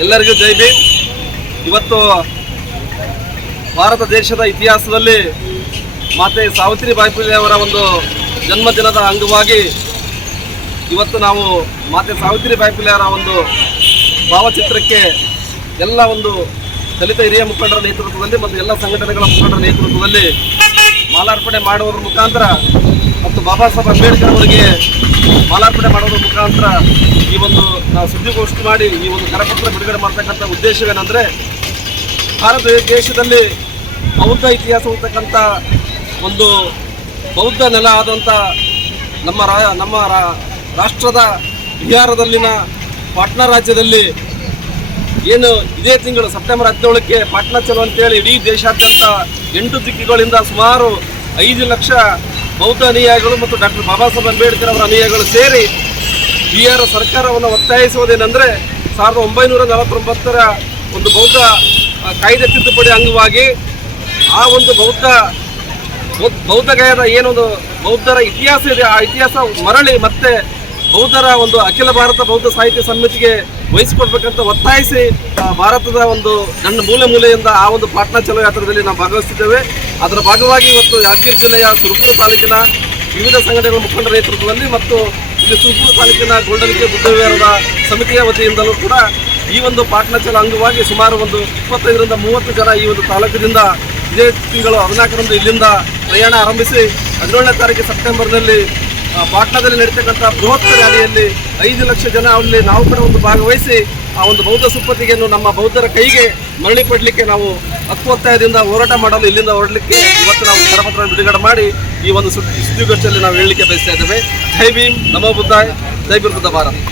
ಎಲ್ಲರಿಗೂ ಜೈ ಭೀಮ್. ಇವತ್ತು ಭಾರತ ದೇಶದ ಇತಿಹಾಸದಲ್ಲಿ ಮಾತೆ ಸಾವಿತ್ರಿಬಾಯಿ ಫುಲೆ ಅವರ ಒಂದು ಜನ್ಮದಿನದ ಅಂಗವಾಗಿ ಇವತ್ತು ನಾವು ಮಾತೆ ಸಾವಿತ್ರಿಬಾಯಿ ಫುಲೆ ಅವರ ಒಂದು ಭಾವಚಿತ್ರಕ್ಕೆ ಎಲ್ಲ ಒಂದು ದಲಿತ ಹಿರಿಯ ಮುಖಂಡರ ನೇತೃತ್ವದಲ್ಲಿ ಮತ್ತು ಎಲ್ಲ ಸಂಘಟನೆಗಳ ಮುಖಂಡರ ನೇತೃತ್ವದಲ್ಲಿ ಮಾಲಾರ್ಪಣೆ ಮಾಡುವುದರ ಮುಖಾಂತರ ಮತ್ತು ಬಾಬಾ ಸಾಹೇಬ್ ಅಂಬೇಡ್ಕರ್ ಅವರಿಗೆ ಮಾಲಾರ್ಪಣೆ ಮಾಡುವುದರ ಮುಖಾಂತರ ಈ ಒಂದು ನಾವು ಸುದ್ದಿಗೋಷ್ಠಿ ಮಾಡಿ ಈ ಒಂದು ಕರಪತ್ರ ಬಿಡುಗಡೆ ಮಾಡ್ತಕ್ಕಂಥ ಉದ್ದೇಶವೇನೆಂದರೆ, ಭಾರತ ದೇಶದಲ್ಲಿ ಬೌದ್ಧ ಇತಿಹಾಸ ಇರ್ತಕ್ಕಂಥ ಒಂದು ಬೌದ್ಧ ನೆಲ ಆದಂಥ ನಮ್ಮ ರಾಷ್ಟ್ರದ ಬಿಹಾರದಲ್ಲಿನ ಪಾಟ್ನಾ ರಾಜ್ಯದಲ್ಲಿ ಏನು ಇದೇ ತಿಂಗಳು ಸೆಪ್ಟೆಂಬರ್ 17ಕ್ಕೆ ಪಾಟ್ನಾ ಚಲೋ ಅಂತೇಳಿ ಇಡೀ ದೇಶಾದ್ಯಂತ 8 ದಿಕ್ಕುಗಳಿಂದ ಸುಮಾರು 5 ಲಕ್ಷ ಬೌದ್ಧ ಅನುಯಾಯಿಗಳು ಮತ್ತು ಡಾಕ್ಟರ್ ಬಾಬಾ ಸಾಹೇಬ್ ಅಂಬೇಡ್ಕರ್ ಅವರ ಅನುಯಾಯಿಗಳು ಸೇರಿ ಬಿಹಾರ ಸರ್ಕಾರವನ್ನು ಒತ್ತಾಯಿಸುವುದೇನೆಂದರೆ 1949ರ ಒಂದು ಬೌದ್ಧ ಕಾಯ್ದೆ ತಿದ್ದುಪಡಿ ಅಂಗವಾಗಿ ಆ ಒಂದು ಬೌದ್ಧಗಯದ ಏನೊಂದು ಬೌದ್ಧರ ಇತಿಹಾಸ ಇದೆ, ಆ ಇತಿಹಾಸ ಮರಳಿ ಮತ್ತೆ ಬೌದ್ಧರ ಒಂದು ಅಖಿಲ ಭಾರತ ಬೌದ್ಧ ಸಾಹಿತ್ಯ ಸಮಿತಿಗೆ ವಹಿಸಿಕೊಡ್ಬೇಕಂತ ಒತ್ತಾಯಿಸಿ ಭಾರತದ ಒಂದು ಮೂಲೆ ಮೂಲೆಯಿಂದ ಆ ಒಂದು ಪಾಟ್ನಾ ಚಲೋ ಯಾತ್ರೆಯಲ್ಲಿ ನಾವು ಭಾಗವಹಿಸಿದ್ದೇವೆ. ಅದರ ಭಾಗವಾಗಿ ಇವತ್ತು ಯಾದಗಿರಿ ಜಿಲ್ಲೆಯ ಸುರಪುರ ತಾಲೂಕಿನ ವಿವಿಧ ಸಂಘಟನೆಗಳ ಮುಖಂಡರ ನೇತೃತ್ವದಲ್ಲಿ ಮತ್ತು ಇಲ್ಲಿ ಸುರಪುರ ತಾಲೂಕಿನ ಗೋಲ್ಡನ್ಕೆ ಬುದ್ಧವಿಹಾರದ ಸಮಿತಿಯ ವತಿಯಿಂದಲೂ ಕೂಡ ಈ ಒಂದು ಪಾಟ್ನಾ ಚಲೋ ಅಂಗವಾಗಿ ಸುಮಾರು ಒಂದು 25ರಿಂದ 30 ಜನ ಈ ಒಂದು ತಾಲೂಕಿನಿಂದ ಇದೇ ತಿಂಗಳು 14ರಂದು ಇಲ್ಲಿಂದ ಪ್ರಯಾಣ ಆರಂಭಿಸಿ 17ನೇ ತಾರೀಕು ಸೆಪ್ಟೆಂಬರ್ನಲ್ಲಿ ಪಾಟ್ನಾದಲ್ಲಿ ನಡೀತಕ್ಕಂಥ ಬೃಹತ್ ರ್ಯಾಲಿಯಲ್ಲಿ 5 ಲಕ್ಷ ಜನ ಅಲ್ಲಿ ನಾವು ಕೂಡ ಒಂದು ಭಾಗವಹಿಸಿ ಆ ಒಂದು ಬೌದ್ಧ ಸುಪ್ಪತ್ತಿಗೆಯನ್ನು ನಮ್ಮ ಬೌದ್ಧರ ಕೈಗೆ ಮರಳಿ ಕೊಡಲಿಕ್ಕೆ ನಾವು ಒತ್ತಾಯದಿಂದ ಹೋರಾಟ ಮಾಡಲು ಇಲ್ಲಿಂದ ಹೊರಡಲಿಕ್ಕೆ ಇವತ್ತು ನಾವು ಕರಪತ್ರ ಬಿಡುಗಡೆ ಮಾಡಿ ಈ ಒಂದು ಸುದ್ದಿಗೋಷ್ಠಿಯಲ್ಲಿ ನಾವು ಹೇಳಲಿಕ್ಕೆ ಬಯಸ್ತಾ ಇದ್ದೇವೆ. ಜೈ ಭೀಮ್, ನಮೋ ಬುದ್ಧಾಯ್, ಜೈ ಬೀರ್ ಬುದ್ಧ ಭಾರತ್.